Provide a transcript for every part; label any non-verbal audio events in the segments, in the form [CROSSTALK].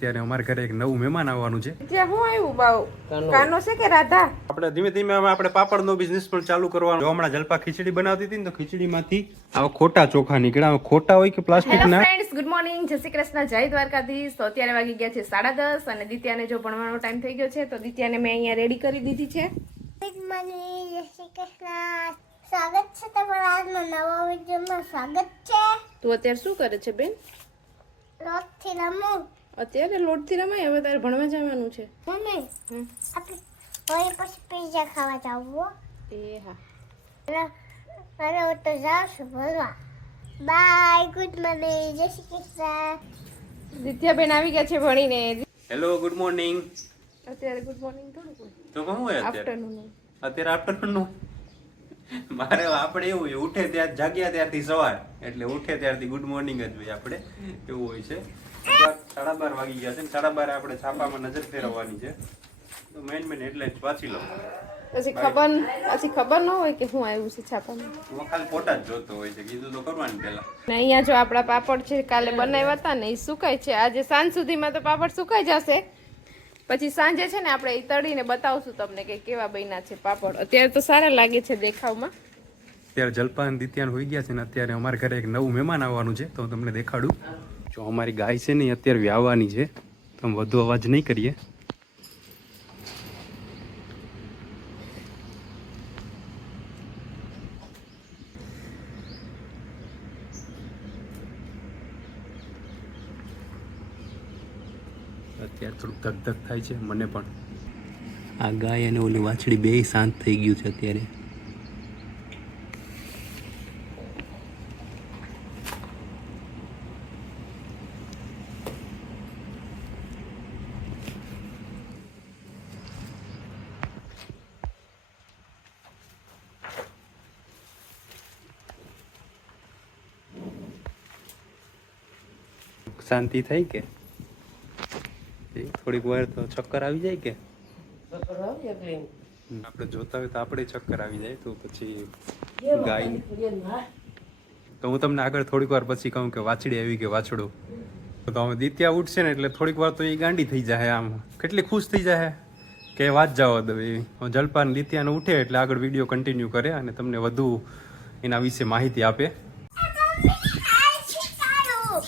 ત્યારે અમારા ઘરે એક નવું મહેમાન આવવાનું છે. ત્યાં હું આવ્યું બાઉ? કાનો. છે કે રાધા? આપણે ધીમે ધીમે હવે આપણે પાપડનો બિઝનેસ પણ ચાલુ કરવાનો. જો હમણાં જલપા ખીચડી બનાવતી હતી ને તો ખીચડીમાંથી આવા ખોટા ચોખા નીકળ્યા. આવા ખોટા હોય કે પ્લાસ્ટિકના ફ્રેન્ડ્સ ગુડ મોર્નિંગ જય શ્રી કૃષ્ણ જય દ્વારકાધીશ. તો અત્યારે વાગી ગયા છે સાડા દસ અને દિત્યાને જો ભણવાનો ટાઈમ થઈ ગયો છે તો દિત્યાને મેં અહીંયા રેડી કરી દીધી છે. ગુડ મોર્નિંગ જય શ્રી કૃષ્ણ. સ્વાગત છે તમારા આજના નવા વિડીયોમાં. સ્વાગત છે. તું અત્યારે શું કરે છે બેન? રોજથી રમું. અત્યારે લોટથી રમાય હવે તારે ભણવા જવાનું છે. મમ્મી આપણે પછી પીઝા ખાવા જાવું એ હા. અરે હું તો જાઉં છું ભણવા. બાય ગુડ મોર્નિંગ જય શ્રી કૃષ્ણ. દિત્યા બેન આવી ગયા છે ભણીને. હેલો ગુડ મોર્નિંગ અત્યારે ગુડ મોર્નિંગ થોડું તો કહું હોય આફ્ટરનૂન અત્યારે આફ્ટરનૂન મારે આપણે એવું હોય ઉઠે ત્યાં જાગ્યા ત્યારથી સવાર. એટલે ઉઠે ત્યારથી ગુડ મોર્નિંગ જ હોય આપણે. એવું હોય છે. સાડા બાર વાગી ગયા છે સાડા બાર આપણે છાપામાં નજર ફેરવવાની છે. તો મેન મેન એટલે જ વાંચી લો પછી ખબર પછી ખબર ન હોય કે હું આવ્યું છે છાપામાં. હું ખાલી ફોટા જ જોતો હોય છે કીધું તો કરવાની પહેલા. ને અહીંયા જો આપણા પાપડ છે કાલે બનાવ્યા હતા ને એ સુકાય છે. આજે સાંજ સુધીમાં તો પાપડ સુકાઈ જશે. પછી સાંજે છે ને આપણે એ તળીને બતાવશું તમને કે કેવા બન્યા છે પાપડ. અત્યારે તો સારા લાગે છે દેખાવમાં. અત્યારે જલપાન દિત્યાન હોઈ ગયા છે ને અત્યારે અમારા ઘરે એક નવું મહેમાન આવવાનું છે તો હું તમને દેખાડું. જો અમારી ગાય છે ને અત્યારે વ્યાવવાની છે, તો વધુ અવાજ નહીં કરીએ. અત્યારે થોડુંક ધક ધક થાય છે, મને પણ. આ ગાય અને ઓલી વાછડી બે શાંત થઈ ગયું છે અત્યારે. શાંતિ થઈ કે? થોડીક વાર તો ચક્કર આવી જાય કે? આપણે જોતા હોય તો આપણે ચક્કર આવી જાય તો પછી ગાય તો હું તમને આગળ થોડીક વાર પછી કહું કે વાછડી આવી કે વાછડું. તો અમે દિત્યા ઉઠશે ને એટલે થોડીક વાર તો એ ગાંડી થઈ જાય આમ. કેટલી ખુશ થઈ જાય કે વાત જાઓ દવે એ. જલપાન દિત્યાને ઉઠે એટલે આગળ વીડિયો કન્ટિન્યુ કરે અને તમને વધુ એના વિશે માહિતી આપે.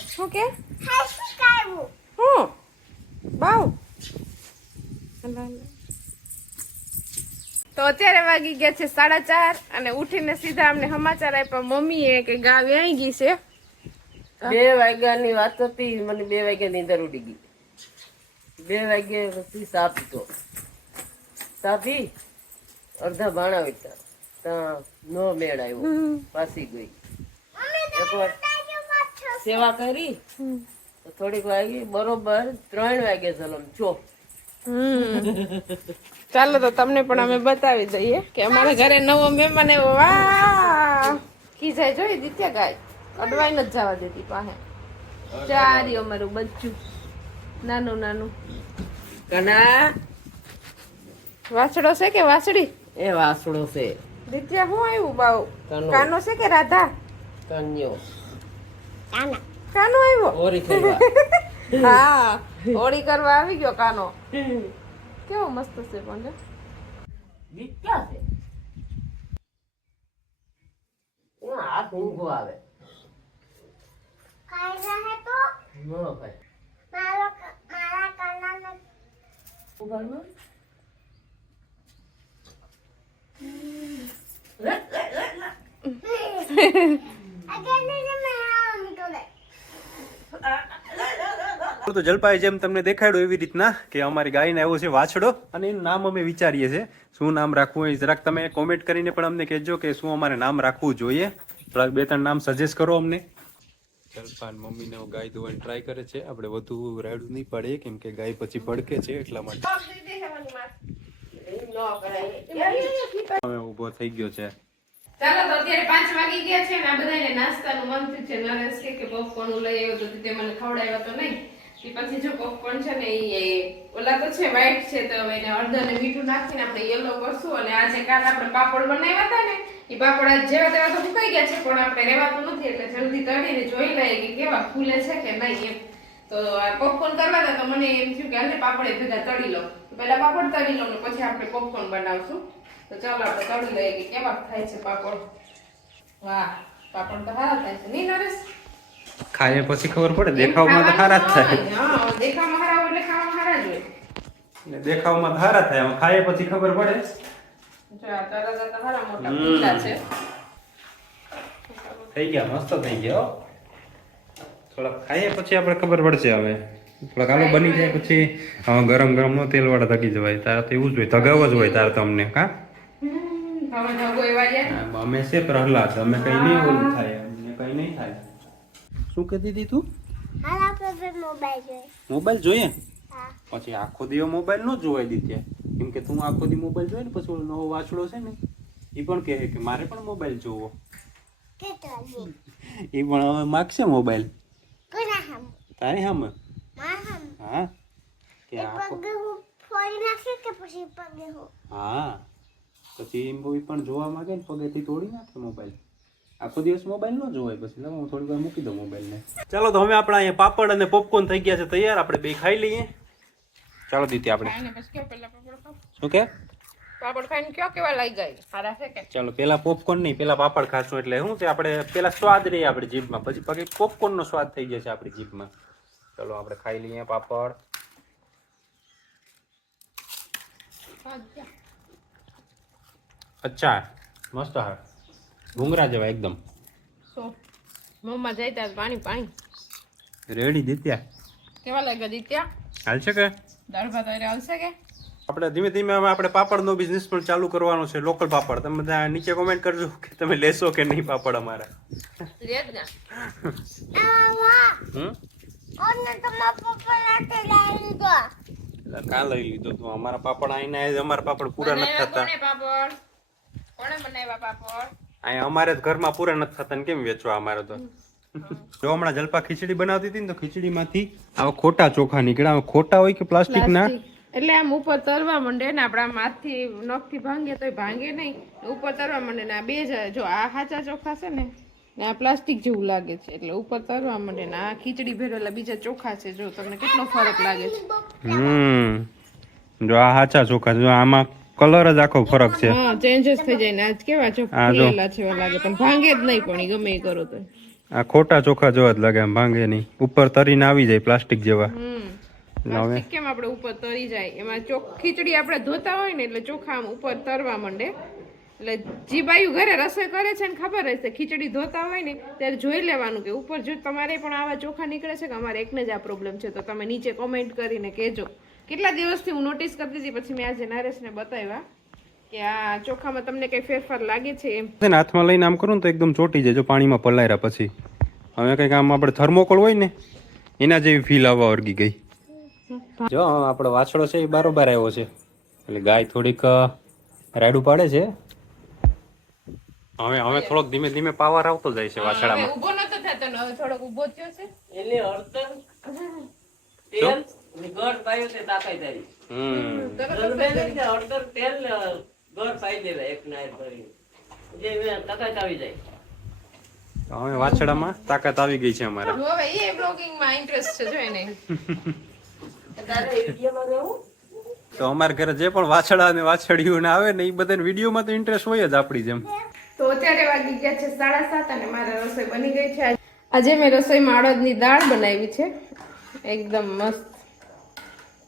શું કે? હું? બાવ તો અત્યારે વાગી ગયા છે સાડા ચાર અને ઉઠીને સીધા અમને સમાચાર આપ્યા. મમ્મીએ કે ગા વ્યાઈ ગઈ છે. બે વાગ્યાની વાત હતી મને બે વાગ્યા નીંદર ઉડી ગઈ. બે વાગ્યા પછી સાપ તો સાપી અડધા ભાણા વીટા ત્યાં નો મેળ આવ્યો. પાસી ગઈ. એકવાર સેવા કરી તો થોડીક વાગી બરોબર ત્રણ વાગે જલમ. છો ચાલો તો તમને પણ અમે બતાવી દઈએ કે અમારા ઘરે નવો મહેમાન એવો વાહ! કીજાય જોઈ દિત્યા ગાય. અડવાઈ જ જવા દેતી પાસે. ચારી અમારું બચ્ચું. નાનું નાનું. કના? વાસડો છે કે વાસડી એ વાસડો છે. દિત્યા હું આવ્યું કાનો. કાનો છે કે રાધા? કન્યો. કાનો. આવ્યો? ઓરી કરવા. [LAUGHS] હા હોળી કરવા આવી ગયો કાનો. કેવો મસ્ત છે પણ જો. બીક છે. એમાં હાથ ઊંઘો આવે. કાઈ રહે તો. ન ભાઈ મારો મારા કાનાને. ઉઘાડમાં અગેન ને આમ તો લે તો જલપાએ જેમ તમને દેખાડ્યું એવી રીતના કે અમારી ગાયને આવ્યો છે વાછડો અને એનું નામ અમે વિચારીએ છીએ. શું નામ રાખવું એ જરાક તમે કોમેન્ટ કરીને પણ અમને કહેજો કે શું અમારે નામ રાખવું જોઈએ. થોડાક બે ત્રણ નામ સજેસ્ટ કરો અમને. જલપાન મમ્મીને ગાય ધોવાની ટ્રાય કરે છે. આપણે વધુ રાયડું નહીં પડે કેમ કે ગાય પછી ભડકે છે એટલા માટે. હવે ઊભો થઈ ગયો છે. ચાલો તો અત્યારે પાંચ વાગી ગયા છે ને આ બધાને નાસ્તાનું મન થયું છે. નરેશ કે પોપકોર્ન લઈ આવ્યો તો તે મને ખવડાવ્યો તો નહીં. તે પછી જો પોપકોર્ન છે ને એ, ઓલા તો છે વ્હાઈટ છે, તો હવે એને હળદર ને મીઠું નાખીને આપણે યલો કરશું અને આજે કાલ આપણે પાપડ બનાવ્યા હતા ને એ પાપડ આજ જેવા તેવા તો ફૂકાઈ ગયા છે, પણ આપણે રહેવાતું નથી, એટલે જલ્દી તળીને જોઈ લઈએ કે કેવા ફૂલે છે કે નહીં એમ. તો પોપકોર્ન કરવા હતા તો મને એમ થયું કે હાલે પાપડે ભેગા તળી લો. પહેલા પાપડ તળી લો ને પછી આપણે પોપકોર્ન બનાવશું. તો ચાલો આપણે તળી લઈએ કે કેવા થાય છે પાપડ. વાહ, પાપડ તો સારા થાય છે, નહીં નરેશ? ખાઈએ પછી ખબર પડે દેખાવમાં તો હારા જ થાય. દેખાવમાં એટલે ખાવામાં સારા જ હોય. દેખાવમાં તો હારા થાય ખાઈએ પછી ખબર પડે. થઈ ગયા મસ્ત થઈ ગયા હો. થોડાક ખાઈએ પછી આપણે ખબર પડશે હવે. થોડાક આલુ બની જાય પછી હવે ગરમ ગરમ નો તેલ વાળા થકી જવાય. તારે તો એવું જ હોય તગાવ જ હોય તારે તમને કા? અમે છે પ્રહલાદ અમે કઈ નહીં ઓલું થાય અમને કઈ નહીં થાય. શું કહેતી હતી તું? હાલ આપણે મોબાઈલ જોઈએ. મોબાઈલ જોઈએ? હા. પછી આખો દિવસ મોબાઈલ ન જોવાય દીધે કેમ કે તું આખો દી મોબાઈલ જોઈએ ને પછી ઓલો નવો વાછડો છે ને એ પણ કહે કે મારે પણ મોબાઈલ જોવો. એ પણ હવે માગશે મોબાઈલ કોના હમ? તારે હામ? હા. કે આખો હું. પછી એમ પણ જોવા માંગે ને પગેથી તોડી નાખે મોબાઈલ આખો દિવસ મોબાઈલ ન જોવાય પછી હું થોડી વાર મૂકી દઉં મોબાઈલને ચાલો તો હવે આપણે અહીંયા પાપડ અને પોપકોર્ન થઈ ગયા છે તૈયાર. આપણે બે ખાઈ લઈએ. ચાલો દીદી આપણે. શું કે? પાપડ ખાઈને કયો કેવા લાગી ગઈ સારા છે કે? ચાલો પેલા પોપકોર્ન નહીં પેલા પાપડ ખાશું એટલે શું છે આપણે પેલા સ્વાદ રહે આપણે જીભમાં. પછી પછી પોપકોર્નનો સ્વાદ થઈ જશે આપણી જીભમાં. ચાલો આપણે ખાઈ લઈએ પાપડ. અચ્છા મસ્ત હા ભૂંગરા જેવા એકદમ. મોંમાં જાય ત્યાં પાણી પાણી. રેડી દીત્યા? કેવા લાગ્યા દિત્યા? હાલ છે કે? દાળ ભાત આવશે કે? આપણે ધીમે ધીમે હવે આપણે પાપડનો બિઝનેસ પણ ચાલુ કરવાનો છે લોકલ પાપડ. તમે બધા નીચે કોમેન્ટ કરજો કે તમે લેશો કે નહીં પાપડ અમારા. કાં લઈ લીધો તું? અમારા પાપડ આઈને અમારા પાપડ પૂરા નથી થતા. કોણે બનાવ્યા પાપડ? અહીંયા અમારે ઘરમાં પૂરા નથી થતા ને કેમ વેચવા અમારે તો? જો હમણાં જલપા ખીચડી બનાવતી હતી ને તો ખીચડીમાંથી આવા ખોટા ચોખા નીકળ્યા. ખોટા હોય કે પ્લાસ્ટિકના? એટલે આમ ઉપર તરવા માંડે ને આપણે હાથથી નખથી ભાંગે તોય ભાંગે નહીં. ઉપર તરવા માંડે ને આ બે જ જો આ હાચા ચોખા છે ને ને આ પ્લાસ્ટિક જેવું લાગે છે. એટલે ઉપર તરવા માંડે ને આ ખીચડી ભરેલા બીજા ચોખા છે. જો તમને કેટલો ફરક લાગે છે. હમ. જો આ સાચા ચોખા જો આમાં કલર જ આખો ફરક છે. હા ચેન્જીસ થઈ જાય ને. આજ કેવા જો. છે લાગે. પણ ભાંગે જ નહીં પણ ગમે એ કરો તો. આ ખોટા ચોખા જોવા જ લાગે આમ ભાંગે નહીં. ઉપર તરીને આવી જાય પ્લાસ્ટિક જેવા. પ્લાસ્ટિક કેમ આપણે ઉપર તરી જાય? એમાં ચોખ ખીચડી આપણે ધોતા હોય ને એટલે ચોખા આમ ઉપર તરવા માંડે. એટલે જે બાયું ઘરે રસોઈ કરે છે ને ખબર રહેશે ખીચડી ધોતા હોય ને ત્યારે જોઈ લેવાનું કે ઉપર જો તમારે પણ આવા ચોખા નીકળે છે કે અમારે એકને જ આ પ્રોબ્લેમ છે. તો તમે નીચે કોમેન્ટ કરીને કહેજો. કેટલા દિવસથી હું નોટિસ કરતી હતી પછી મેં આજે નરેશને બતાવ્યા કે આ ચોખામાં તમને કઈ ફેરફાર લાગે છે એમ. હાથમાં લઈને આમ કરું ને તો એકદમ ચોટી જાય જો પાણીમાં પલાયરા પછી. હવે કંઈક આમ આપણે થર્મોકોલ હોય ને એના જેવી ફીલ આવવા વર્ગી ગઈ. જો આપણો વાછડો છે એ બારોબાર આવ્યો છે. એટલે ગાય થોડીક રાયડું પાડે છે. હવે હવે થોડોક ધીમે ધીમે પાવર આવતો જાય છે વાછડામાં. ઊભો નતો થતો હવે થોડોક ઊભો થયો છે. એટલે હળદર તેલ ને તે તાકાઈ તારી હમ. ગળ મેલે છે હળદર તેલ ને પાઈ દેવા એક નાય ભરી જે મેં તાકાત આવી જાય. હવે વાછડામાં તાકાત આવી ગઈ છે અમારે. જો હવે એ બ્લોગિંગમાં ઇન્ટરેસ્ટ છે જો એને. તારે વિડીયોમાં રહેવું? તો અમારા ઘરે જે પણ વાછડા અને વાછડીઓ ને આવે ને એ બધાને વિડીયોમાં તો ઇન્ટરેસ્ટ હોય જ આપણી જેમ. તો અત્યારે વાગી ગયા છે સાડા સાત અને મારા રસોઈ બની ગઈ છે. આજે મેં રસોઈમાં અડદની દાળ બનાવી છે. એકદમ મસ્ત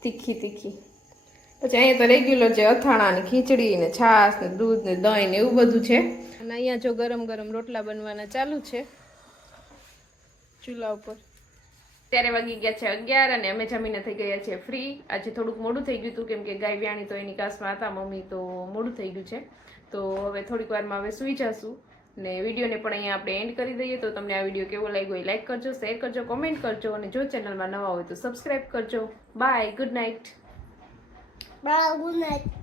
તીખી તીખી. પછી અહીંયા તો રેગ્યુલર જે અથાણાની ખીચડી ને છાશ ને દૂધ ને દહીં ને એવું બધું છે. અને અહીંયા જો ગરમ ગરમ રોટલા બનવાના ચાલુ છે. ચૂલા ઉપર. ત્યારે વાગી ગયા છે અગિયાર અને અમે જમીને થઈ ગયા છે ફ્રી આજે થોડુંક મોડું થઈ ગયું હતું, કેમ કે ગાય વ્યાણી તો એની કાસમાં હતા, મમ્મી તો મોડું થઈ ગયું છે. તો હવે થોડીક વારમાં હવે સૂઈ જશું. ને વિડીયોને પણ અહીંયા આપણે એન્ડ કરી દઈએ તો તમને આ વીડિયો કેવો લાગ્યો એ લાઈક કરજો શેર કરજો કોમેન્ટ કરજો અને જો ચેનલમાં નવા હોય તો સબસ્ક્રાઈબ કરજો. Bye good night bye good night